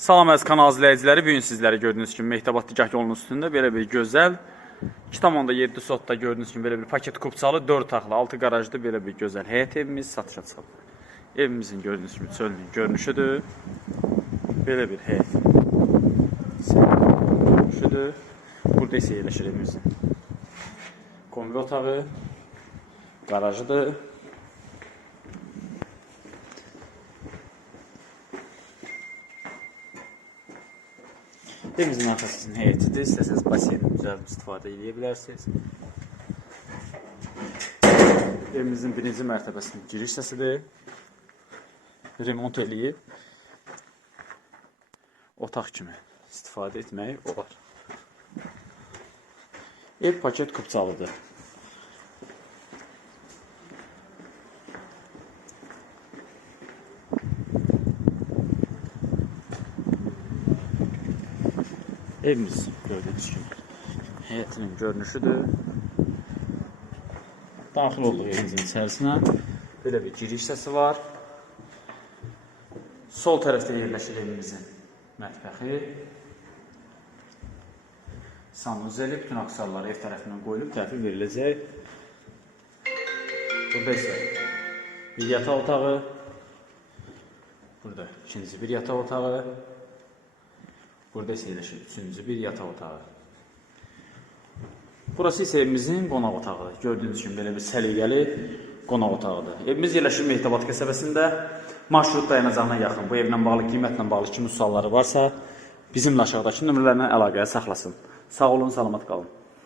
Salam əziz kanal izləyiciləri, bugün sizlərə gördüyünüz kimi Mehtəbat Digah yolunun üstündə belə bir gözəl 2,7 sotda gördüyünüz kimi belə bir paket kupçalı 4 otaqlı 6 garajlı belə bir gözəl həyət evimiz satışa çıxıb. Evimizin gördüyünüz kimi çölünün görünüşüdür. Belə bir həyət görünüşüdür. Burada isə yerləşir evimizin kombi otağı, garajıdır. Evimizin arxasının həyətidir. İstəsəniz baseynin düzəldib istifadə edə bilərsiniz. Evimizin birinci mərtəbəsinin giriş hissəsidir. Remont eləyib otaq kimi istifadə etmək olar. Ev paket kupçalıdır. Evimiz gördüğünüz gibi həyətinin görünüşüdür. Daxil olduq evimizin içərisinə. Belə bir giriş hissəsi var. Sol tərəfdə yerləşir evimizin mətbəxi. Sanuzeli, bütün aksarlar ev tərəfindən qoyulub təhvil veriləcək. Burada isə bir yataq otağı. Burada ikinci bir yataq otağı. Burada isə yerləşir üçüncü bir yataq otağı. Burası isə evimizin qonaq otağıdır. Gördüyünüz kimi belə bir səliqəli qonaq otağıdır. Evimiz yerləşir Mehtəbat qəsəbəsində. Marşrut dayanacağına yaxın. Bu evlə bağlı, qiymətlə bağlı kimi sualları varsa, bizimlə aşağıdakı nömrələrlə əlaqəyə saxlasın. Sağ olun, salamat qalın.